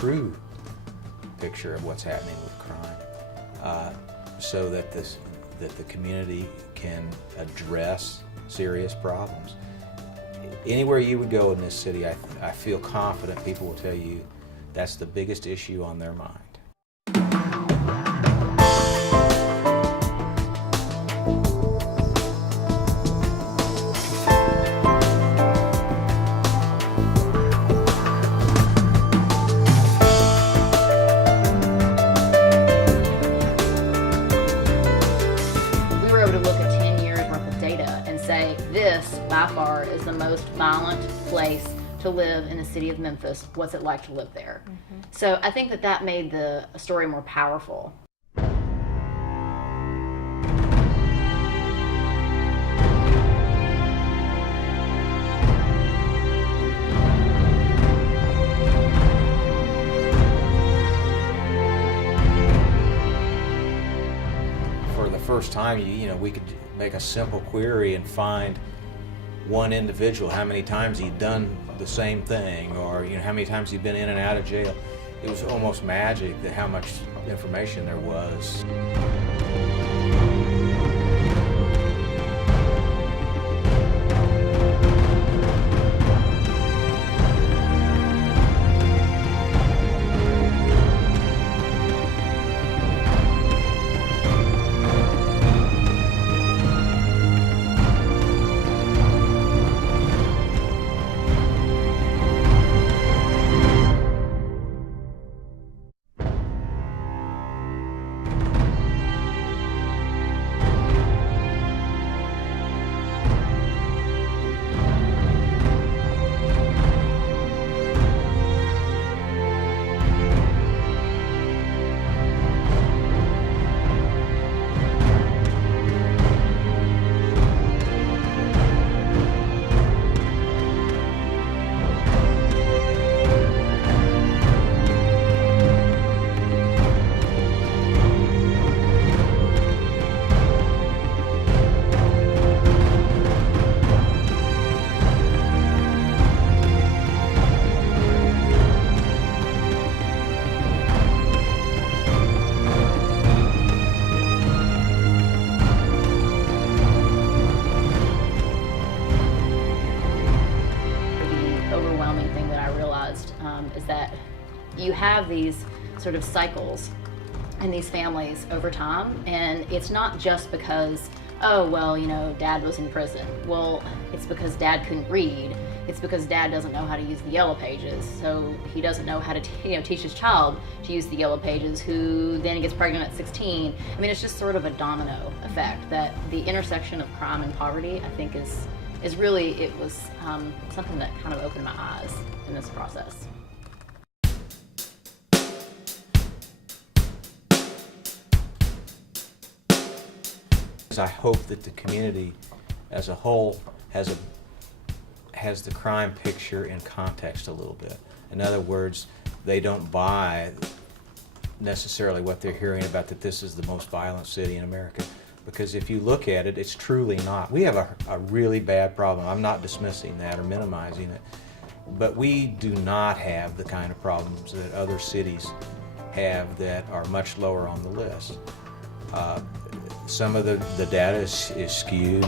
true picture of what's happening with crime, so that the community can address serious problems. Anywhere you would go in this city, I feel confident people will tell you that's the biggest issue on their mind. This, by far, is the most violent place to live in the city of Memphis. What's it like to live there? Mm-hmm. So I think that made the story more powerful. For the first time, we could make a simple query and find one individual, how many times he'd done the same thing, or how many times he'd been in and out of jail. It was almost magic that how much information there was. Is that you have these sort of cycles in these families over time, and it's not just because, oh, well, dad was in prison. Well, it's because dad couldn't read. It's because dad doesn't know how to use the yellow pages, so he doesn't know how to teach his child to use the yellow pages, who then gets pregnant at 16. I mean, it's just sort of a domino effect that the intersection of crime and poverty, I think, is really, it was something that kind of opened my eyes in this process. I hope that the community as a whole has the crime picture in context a little bit. In other words, they don't buy necessarily what they're hearing about, that this is the most violent city in America. Because if you look at it, it's truly not. We have a really bad problem. I'm not dismissing that or minimizing it. But we do not have the kind of problems that other cities have that are much lower on the list. Some of the data is skewed.